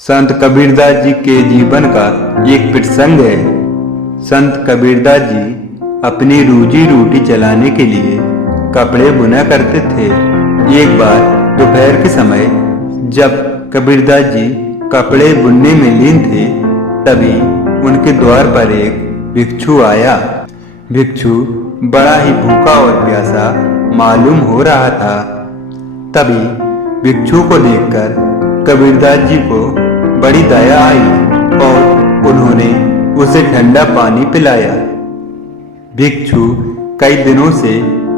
संत कबीरदास जी के जीवन का एक प्रसंग है। संत कबीरदास जी अपनी रोजी रोटी चलाने के लिए कपड़े बुना करते थे। एक बार दोपहर के समय जब कबीरदास जी कपड़े बुनने में लीन थे, तभी उनके द्वार पर एक भिक्षु आया। भिक्षु बड़ा ही भूखा और प्यासा मालूम हो रहा था। तभी भिक्षु को देखकर कबीरदास जी को बड़ी दया आई और उन्होंने उसे ठंडा पानी पिलाया। भिक्षु कई दिनों से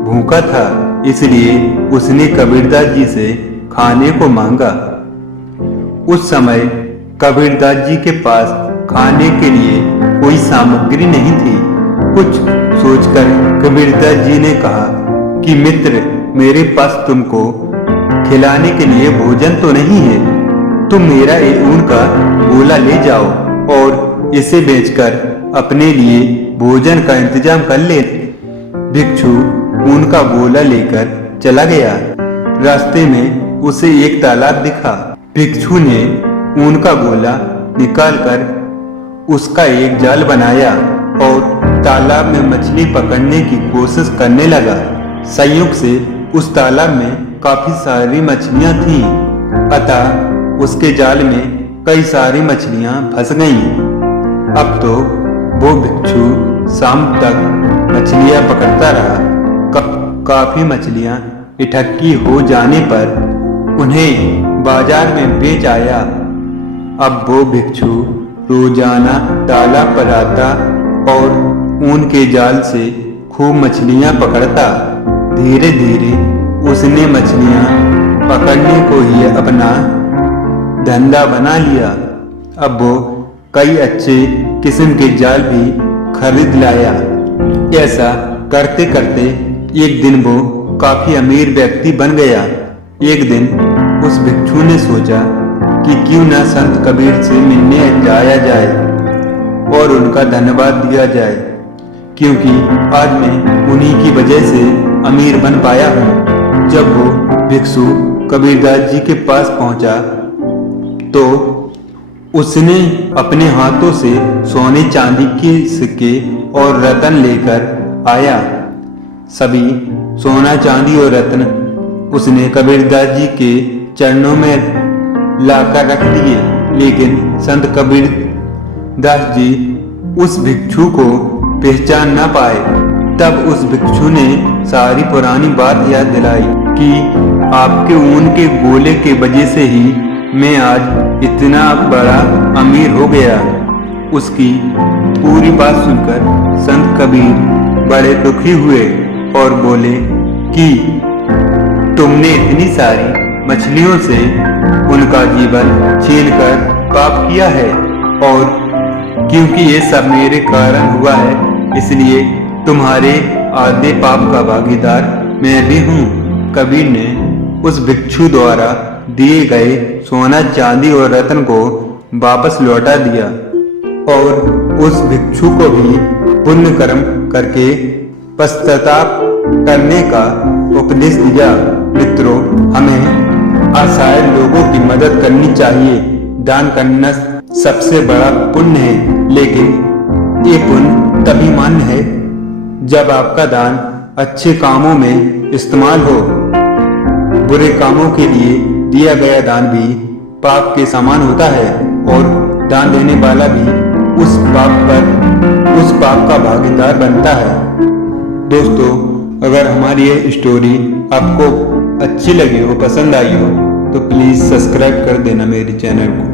भूखा था, इसलिए उसने कबीरदास जी से खाने को मांगा। उस समय कबीरदास जी के पास खाने के लिए कोई सामग्री नहीं थी। कुछ सोचकर कबीरदास जी ने कहा कि मित्र, मेरे पास तुमको खिलाने के लिए भोजन तो नहीं है, तुम मेरा एक ऊन का गोला ले जाओ और इसे बेचकर अपने लिए भोजन का इंतजाम कर ले। भिक्षु ऊन का गोला लेकर चला गया। रास्ते में उसे एक तालाब दिखा। भिक्षु ने ऊन का गोला निकालकर उसका एक जाल बनाया और तालाब में मछली पकड़ने की कोशिश करने लगा। संयोग से उस तालाब में काफी सारी मछलियां थीं, अतः उसके जाल में कई सारी मछलियां फंस गईं। अब तो वो भिक्षु शाम तक मछलियां पकड़ता रहा। काफी मछलियां इकट्ठी हो जाने पर उन्हें बाजार में बेच आया। अब वो भिक्षु रोजाना तालाब पर आता और ऊन के जाल से खूब मछलियां पकड़ता। धीरे धीरे उसने मछलियां पकड़ने को ही अपना धंधा बना लिया। अब वो कई अच्छे किस्म के जाल भी खरीद लाया। ऐसा करते करते एक दिन वो काफी अमीर व्यक्ति बन गया। एक दिन उस भिक्षु ने सोचा कि क्यों न संत कबीर से मिलने जाया जाए और उनका धन्यवाद दिया जाए, क्योंकि आज मैं उन्हीं की वजह से अमीर बन पाया हूँ। जब वो भिक्षु कबीरदास जी के पास पहुंचा तो उसने अपने हाथों से सोने चांदी के सिक्के और रत्न लेकर आया। सभी सोना चांदी और रत्न उसने कबीरदास जी के चरणों में लाकर रख दिए। लेकिन संत कबीरदास जी उस भिक्षु को पहचान न पाए। तब उस भिक्षु ने सारी पुरानी बात याद दिलाई कि आपके ऊन के गोले के वजह से ही मैं आज इतना बड़ा अमीर हो गया। उसकी पूरी बात सुनकर संत कबीर बड़े दुखी हुए और बोले कि तुमने इतनी सारी मछलियों से उनका जीवन छीनकर पाप किया है, और क्योंकि ये सब मेरे कारण हुआ है, इसलिए तुम्हारे आधे पाप का भागीदार मैं भी हूँ। कबीर ने उस भिक्षु द्वारा दिए गए सोना चांदी और रत्न को वापस लौटा दिया और उस भिक्षु को भी पुण्य कर्म करके पश्चाताप करने का उपदेश दिया। मित्रों, हमें असहाय लोगों की मदद करनी चाहिए। दान करना सबसे बड़ा पुण्य है, लेकिन ये पुण्य तभी मान्य है जब आपका दान अच्छे कामों में इस्तेमाल हो। बुरे कामों के लिए दिया गया दान भी पाप के समान होता है और दान देने वाला भी उस पाप का भागीदार बनता है। दोस्तों, अगर हमारी ये स्टोरी आपको अच्छी लगी हो, पसंद आई हो, तो प्लीज़ सब्सक्राइब कर देना मेरे चैनल को।